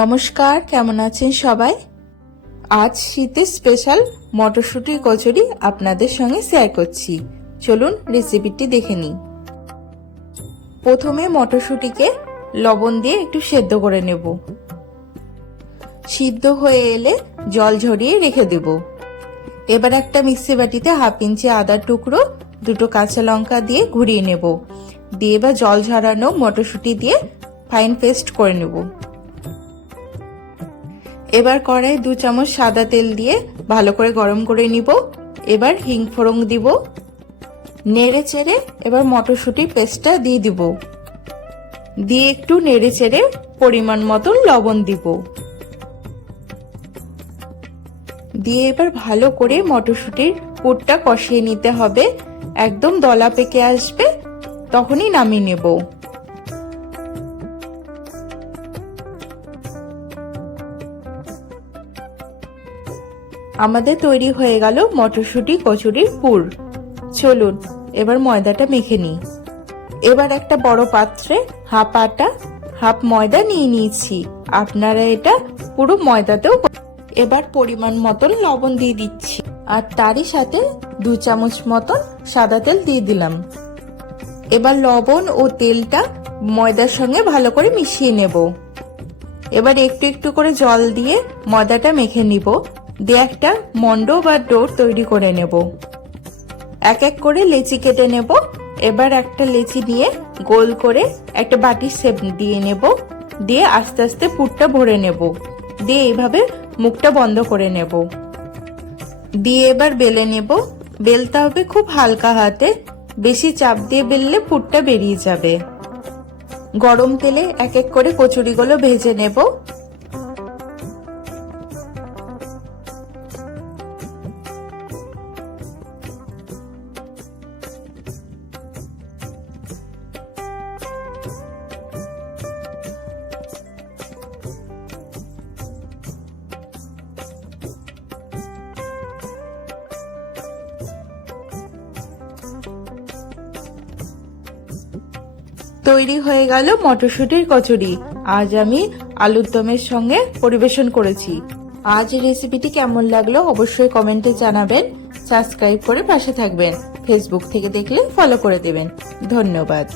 নমস্কার, কেমন আছেন সবাই? আজ শীতের স্পেশাল মটরশুঁটির কচুরি আপনাদের সঙ্গে শেয়ার করছি। চলুন রেসিপিটি দেখে নিই। প্রথমে মটরশুঁটিকে লবণ দিয়ে একটু সেদ্ধ করে নেব। সিদ্ধ হয়ে এলে জল ঝরিয়ে রেখে দেব। এবার একটা মিক্সি বাটিতে হাফ ইঞ্চি আদার টুকরো, দুটো কাঁচা লঙ্কা দিয়ে ঘুরিয়ে নেব। দিয়ে এবার জল ঝরানো মটরশুঁটি দিয়ে ফাইন পেস্ট করে নেব। এবার কড়াই দু চামচ সাদা তেল দিয়ে ভালো করে গরম করে নিব। এবার হিং ফোড়ং দিব। নেড়ে চেড়ে এবার মটরশুঁটির পেস্টটা দিয়ে দিব। দিয়ে একটু নেড়ে চেড়ে পরিমাণ মতন লবণ দিব। দিয়ে এবার ভালো করে মটরশুঁটির পুরটা কষিয়ে নিতে হবে। একদম দলা পেকে আসবে, তখনই নামিয়ে নেব। আমাদের তৈরি হয়ে গেল মটরশুঁটি কচুরির পুর। চলুন, এবার ময়দাটা মেখে নিই। এবার একটা বড় পাত্রে হাফ আটা, হাফ ময়দা নিয়ে নিয়েছি। আপনারা এটা পুরো ময়দাতেও এবার পরিমাণ মতন লবণ দিয়ে দিচ্ছি। আর তারই সাথে দু চামচ মতন সাদা তেল দিয়ে দিলাম। এবার লবণ ও তেলটা ময়দার সঙ্গে ভালো করে মিশিয়ে নেব। এবার একটু একটু করে জল দিয়ে ময়দাটা মেখে নিব। দিয়ে একটা মন্ড বা ডোর তৈরি করে নেব। এক এক করে লেচি কেটে নেব। এবার একটা লেচি নিয়ে গোল করে একটা বাটির শেপ দিয়ে নেব। দিয়ে আস্তে আস্তে পুরটা ভরে নেব। দিয়ে এইভাবে মুখটা বন্ধ করে নেব। দিয়ে এবার বেলে নেব। বেলতে হবে খুব হালকা হাতে। বেশি চাপ দিয়ে বেললে পুরটা বেরিয়ে যাবে। গরম তেলে এক এক করে কচুরিগুলো ভেজে নেব। তৈরি হয়ে গেল মটরশুঁটির কচুরি। আজ আমি আলুর দমের সঙ্গে পরিবেশন করেছি। আজ রেসিপিটি কেমন লাগল অবশ্যই কমেন্টে জানাবেন। সাবস্ক্রাইব করে পাশে থাকবেন। ফেসবুক থেকে দেখলে ফলো করে দেবেন। ধন্যবাদ।